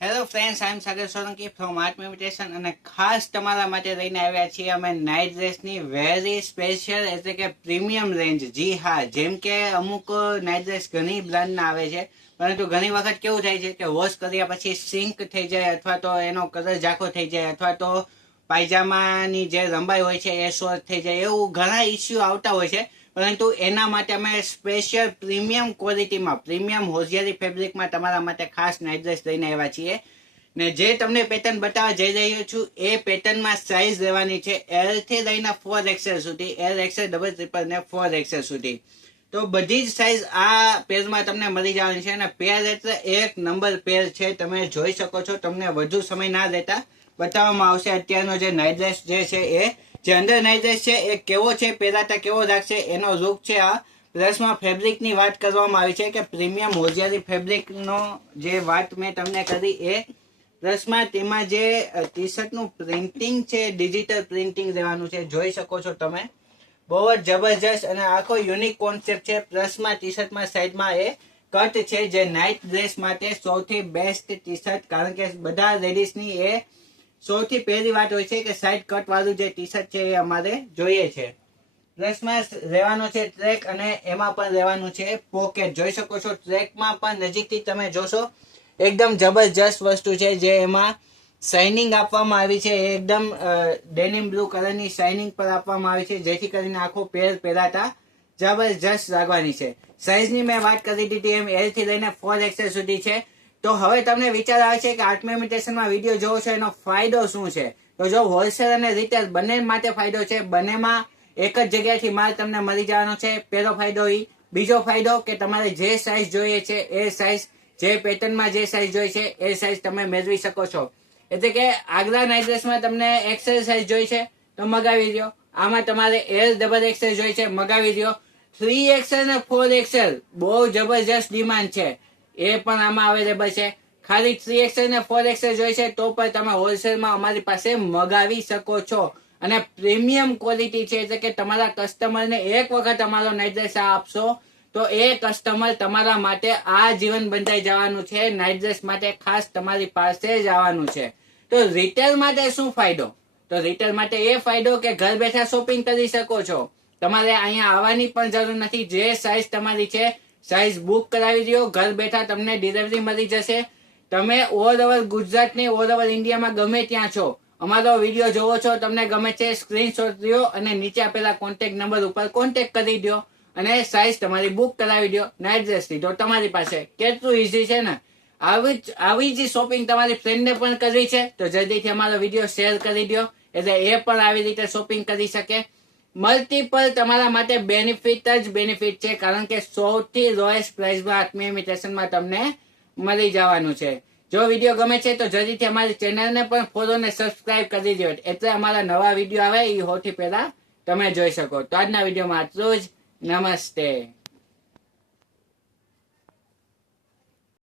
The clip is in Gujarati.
Hello friends, I am Sagar Solanki from art imitation અને ખાસ તમારા માટે લઈને આવ્યા છીએ અમે નાઇટ ડ્રેસની વેરી સ્પેશિયલ એટલે કે પ્રીમિયમ રેન્જ. જી હા, જેમ કે અમુક નાઇટ ડ્રેસ ઘણી બ્રાન્ડના આવે છે, પરંતુ ઘણી વખત કેવું થાય છે કે વોશ કર્યા પછી સિંક થઈ જાય અથવા તો એનો કલર ઝાંખો થઈ જાય અથવા તો પાયજામાની જે લંબાઈ હોય છે એ શોર્ટ થઈ જાય, એવું ઘણા ઇસ્યુ આવતા હોય છે. પરંતુ એના માટે અમે સ્પેશિયલ પ્રીમિયમ ક્વોલિટીમાં પ્રીમિયમ હોશિયારી ફેબ્રિકમાં તમારા માટે ખાસ નાઇટ ડ્રેસ લઈને આવ્યા છીએ. ને જે તમને પેટર્ન બતાવવા જઈ રહ્યો છું એ પેટર્નમાં સાઇઝ લેવાની છે એલ થી લઈને 4XL સુધી, એલ એક્સેલ ડબલ ટ્રિપલ ને 4XL સુધી. તો બધી જ સાઇઝ આ પેરમાં તમને મળી જવાની છે અને પેર એટલે એક નંબર પેર છે. તમે જોઈ શકો છો. તમને વધુ સમય ના લેતા બતાવવામાં આવશે અત્યારનો જે નાઇટ ડ્રેસ જે છે એ જે અંદર નાઇટ ડ્રેસ છે એ કેવો છે, પહેરાતા કેવો લાગશે, એનો લુક છે આ. પ્લસમાં ફેબ્રિકની વાત કરવામાં આવી છે કે પ્રીમિયમ હોશિયારી ફેબ્રિકનો જે વાત મેં તમને કરી એ પ્લસમાં તેમાં જે ટી શર્ટનું પ્રિન્ટિંગ છે ડિજિટલ પ્રિન્ટિંગ રહેવાનું છે. જોઈ શકો છો તમે. બહુ જ જબરજસ્ત અને આખો યુનિક કોન્સેપ્ટ છે. પ્લસમાં ટી શર્ટમાં સાઈડમાં એ કટ છે જે નાઇટ ડ્રેસ માટે સૌથી બેસ્ટ ટી શર્ટ, કારણ કે બધા લેડીઝની એ સૌથી પહેલી વાત હોય છે કે સાઈડ કટ વાળું જે ટી શર્ટ છે એ અમારે જોઈએ છે. પ્લસમાં રહેવાનો છે ટ્રેક અને એમાં પણ રહેવાનું છે પોકેટ. જોઈ શકો છો ટ્રેકમાં પણ નજીકથી તમે જોશો એકદમ જબરજસ્ત વસ્તુ છે જે એમાં શાઇનિંગ આપવામાં આવી છે. એકદમ ડેનિમ બ્લુ કલરની શાઇનિંગ પર આપવામાં આવી છે જેથી કરીને આખો પેર પહેરાતા જબરજસ્ત લાગવાની છે. સાઇઝની મેં વાત કરી દીધી એમ એલ થી લઈને 4XL સુધી છે. તો હવે તમને વિચાર આવે છે કે આર્ટ ઇમિટેશનમાં વિડીયો જોવો છો એનો ફાયદો શું છે? તો જો હોલસેલ અને રિટેલ બંને માટે ફાયદો છે. બંનેમાં એક જ જગ્યાએથી માલ તમને મળી જવાનો છે. પહેલો ફાયદો એ. બીજો ફાયદો કે તમારે જે સાઇઝ જોઈએ છે એ સાઇઝ, જે પેટર્નમાં જે સાઇઝ જોઈએ છે એ સાઇઝ તમે મેળવી શકો છો. એટલે કે આગલા નાઇટ ડ્રેસમાં તમને XL સાઇઝ જોઈએ છે તો મગાવી દો. આમાં તમારે એલ ડબલ XL જોઈએ છે, મગાવી દો. 3XL ને 4XL બહુ જબરજસ્ત ડિમાન્ડ છે, એ પણ આમાં અવેલેબલ છે. ખાલી 3XL ને 4XL જોઈએ છે તો પણ તમે હોલસેલમાં અમારી પાસે મગાવી શકો છો. અને પ્રીમિયમ ક્વોલિટી છે એટલે કે તમારા કસ્ટમરને એક વખત અમારો નાઇટ ડ્રેસ આપશો તો એ કસ્ટમર તમારા માટે આ જીવન બંધાઈ જવાનું છે. નાઇટ ડ્રેસ માટે ખાસ તમારી પાસે જ આવવાનું છે. તો રિટેલ માટે શું ફાયદો? તો રિટેલ માટે એ ફાયદો કે ઘર બેઠા શોપિંગ કરી શકો છો. તમારે અહીંયા આવવાની પણ જરૂર નથી. જે સાઇઝ તમારી છે સાઇઝ બુક કરાવી દો, ઘર બેઠા તમને ડિલિવરી મળી જશે. તમે ઓલ ઓવર ગુજરાતની ઓલ ઓવર ઇન્ડિયામાં ગમે ત્યાં છો, અમારો વિડીયો જોવો છો, તમને ગમે છે, સ્ક્રીનશોટ લ્યો અને નીચે આપેલા કોન્ટેક્ટ નંબર ઉપર કોન્ટેક્ટ કરી દો અને સાઇઝ તમારી બુક કરાવી દો. નાઇટ ડ્રેસની તો તમારી પાસે. કેટલું ઇઝી છે ને? આવી જ શોપિંગ તમારી ફ્રેન્ડને પણ કરવી છે તો જલ્દીથી અમારો વિડીયો શેર કરી દો એટલે એ પણ આવી રીતે શોપિંગ કરી શકે. મલ્ટીપલ તમારા માટે બેનિફિટ જ બેનિફિટ છે, કારણ કે સૌથી લોએસ્ટ પ્રાઇસમાં આત્મીય ઇમિટેશનમાં તમને મળી જવાનું છે. જો વિડીયો ગમે છે તો જલ્દીથી અમારી ચેનલને પણ ફોલો ને સબસ્ક્રાઇબ કરી દો એટલે અમારા નવા વિડીયો આવે એ સૌથી પહેલા તમે જોઈ શકો. તો આજના વિડીયોમાં આટલું જ. નમસ્તે.